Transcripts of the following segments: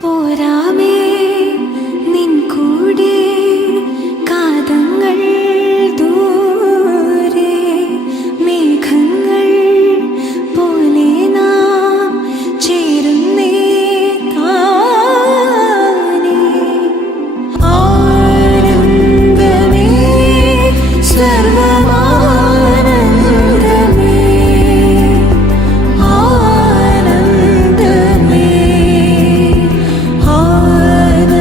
പോരാമേ നിൻ കൂടെ കാതങ്ങൾ ദൂരെ മേഘങ്ങൾ പോലെ നാം ചേരുന്നേ താനേ ആനന്ദമേ സർവമാനന്ദമേ ആനന്ദമേ ആനന്ദമേ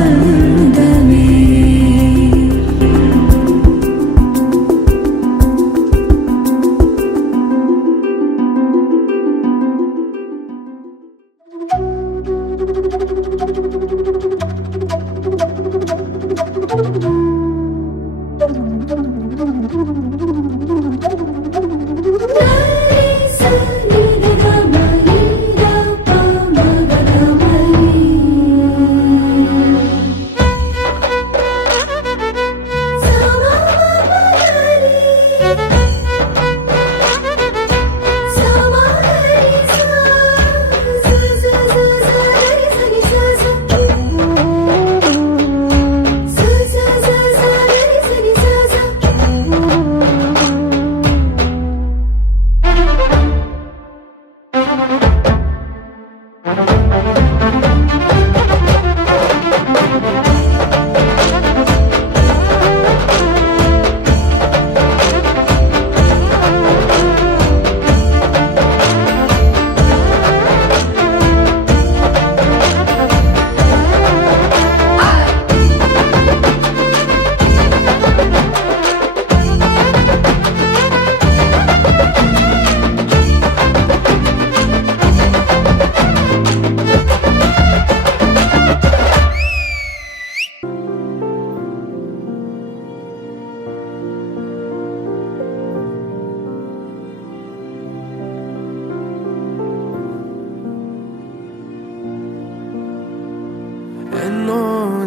ఎన్నో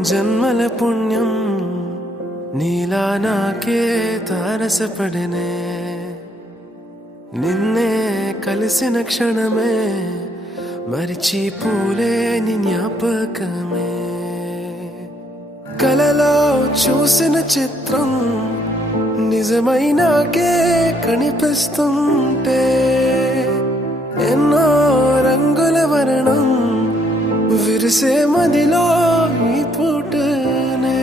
జన్మల పుణ్యం నీలా నాకే తారసపడినే నిన్నే కలిసిన క్షణమే మరిచిపోలే నీ జ్ఞాపకమే కలలో చూసిన చిత్రం నిజమైనాకే కనిపిస్తుంటే ఎన్నో రంగుల వర్ణం విరిసే మదిలో ఈ పూటనే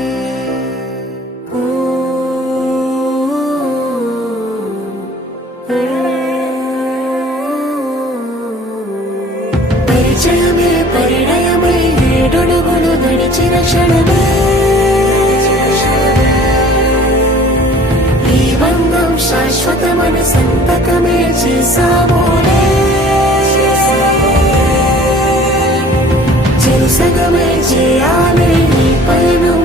పరిచయమే పరిణయమై ఏడడుగులు నడిచిన క్షణమే ఈ బంధం శాశ్వతమని సంతకమే చేసామోనే సగమే చేయాలి ఈ పయనం